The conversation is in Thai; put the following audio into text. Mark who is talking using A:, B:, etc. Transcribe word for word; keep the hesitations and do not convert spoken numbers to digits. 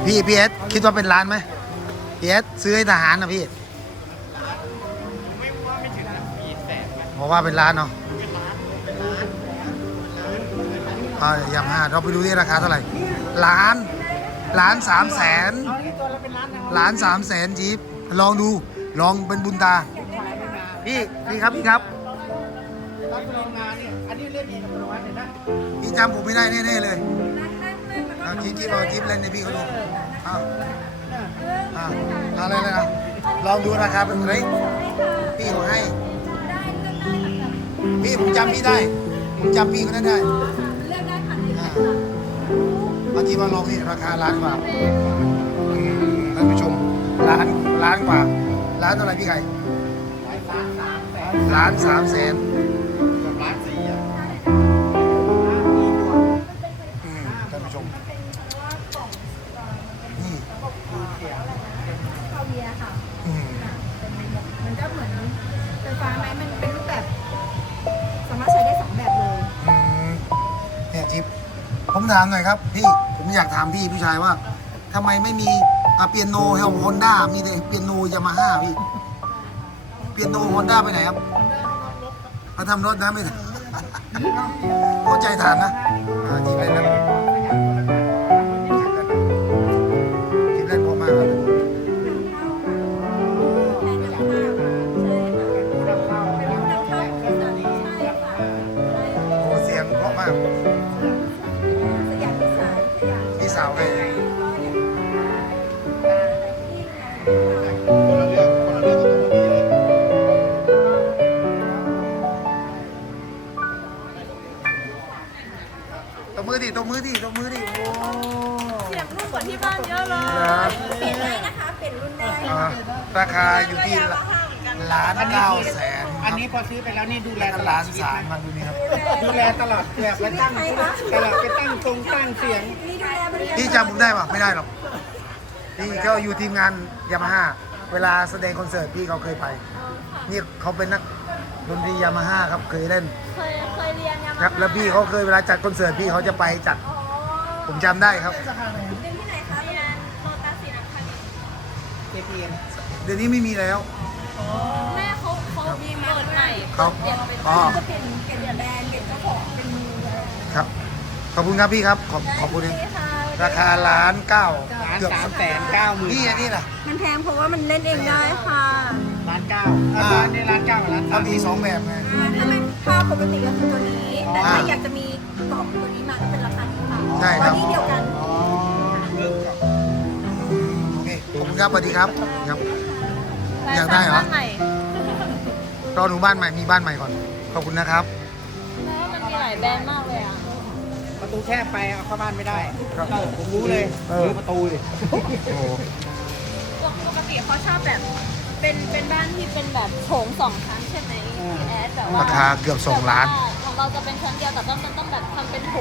A: พี่พีเอสคิดว่าเป็นร้านไหมพีเอสซื้อให้ทหารนะพี่บอกว่าเป็นร้านเนาะอ่ายำห้าเราไปดูที่ราคาเท่าไหร่ล้านล้านสามแสนล้านสามแสนจีบลองดูลองเป็นบุญตาพี่พี่ครับพี่ครับพี่จำผมไม่ได้แน่ๆเลยเอาจิ๊บจิ๊บเอาจิ๊บเล่นในพี่เขาดูเอาเอาเอาอะไรเลยนะลองดูราคาเป็นไรพี่เขาให้พี่ผมจำพี่ได้ผมจำพี่คนนั้นได้บางทีมาลองนี่ราคาล้านกว่าท่านผู้ชมล้านล้านกว่าล้านเท่าไหร่พี่ไก่ล้านสามแสนล้านสี่อ่ะท่านผู้ชมนี่
B: ข้าวเบียร์ค่ะมันก็เหมือนไฟฟ้าไหมมันเป็นรูปแบบสามารถใช้ได้สองแบบเลย
A: เนี่ยจิ๊บผมถามหน่อยครับพี่ผมอยากถามพี่ผู้ชายว่าทำไมไม่มีเปียโนให้ฮอนด้ามีแต่เปียโนยามาฮ่าพี่เปียโนฮอนด้าไปไหนครับมาทำรถนะไม่ทำเข้าใจทานนะจิ๊บเล่นนะจิ๊บเล่นพอมากครับโอ้เสียงเพราะมากพี่สาวไงตบมือดิตบมือดิตบมือดิโอ้
B: เสียงรุ่นกว่าที่บ้านเยอะเลยเปลี่ยนได้นะคะเปลี่ยนรุ่นได้
A: ราคาอยู่ที่ล้านเก้าแสน
C: อันนี้พอซื้อไปแล้วนี่ดูแลตลอ
A: ล้า
C: ด
A: น
C: ชีวิต
A: สาม
C: นะ
A: มาดูนี่ครับ
C: ดูแลตลอดแบบไปตั้งตลอดไปตั้งตรงตั้งเสียง
A: พี่จำผมได้ปะไม่ได้หรอกพี่เขาอยู่ทีมงานยามาฮ่าเวลาแสดงคอนเสิร์ตพี่เขาเคยไปนี่เขาเป็นนักดนตรียามาฮ่าครับเคยเล่น
B: เคยเคยเรียนยามา
A: ครับแล้วพี่เขาเคยเวลาจัดคอนเสิร์ตพี่เขาจะไปจัดผมจำได้ครับ
B: เรียนที่ไหนคะเรียนโลตัสศรีนครินทร์
C: เจพีเอ็ม
A: เดี๋ยวนี้ไม่มีแล้ว
B: แม่เขาเขามีเปิดใหม่
A: เขา
B: เปลี่ยนเป็น
A: อ๋อ
B: จะเปลี่ยนเปลี่ยนแบรนด์เปลี่ยนเจ้าของเป็นมือ
A: ครับ ขอบคุณครับพี่ครับ ขอบขอบคุณราคาล้านเก้า
C: ล้าน
A: เกือบ
C: สามแสนเก้าหมื่น
A: นี่อันนี้ล่ะ
B: มันแพงเพราะว่ามันเล่นเองได้ค่ะ
C: ล้านเก้าอ่านี่ล้านเก้าล้านสา
A: เขา
C: ม
A: มีสองแบบไง
B: ถ้าเป็นถ้าปกติก็คือตัวนี้ แต่ถ้าอยากจะมีกล่องตัวนี้มาก็เป็นราคานี้ค่ะ
A: ใช่ครับ
B: ตัวนี้เดียวกัน
A: โอเคขอบคุณครับสวัสดีครับครับอยากได้เหรอรอหนูบ้านใหม่มีบ้านใหม่ก่อนขอบคุณนะครับ
B: แม้ว่ามันมีหลายแบรนด์มากเลยอ่ะ
C: ประตูแคบไปเอาเข้าบ้านไม่ได้
A: ครับ
C: ผมรู้เลย
A: เออ
C: รื้อประตูดิ
A: โอ้โห
B: ปกติเขาชอบแบบ เป็นเป็นบ้านที่เป็นแบบโถงสองชั้นใช่ไหมพี่แอดแบบว่า
A: ราคาเกือบสองล้าน
B: ของเราจะเป็นชั้นเดียวแต่ต้องมันต้องแบบทำเป็นโถง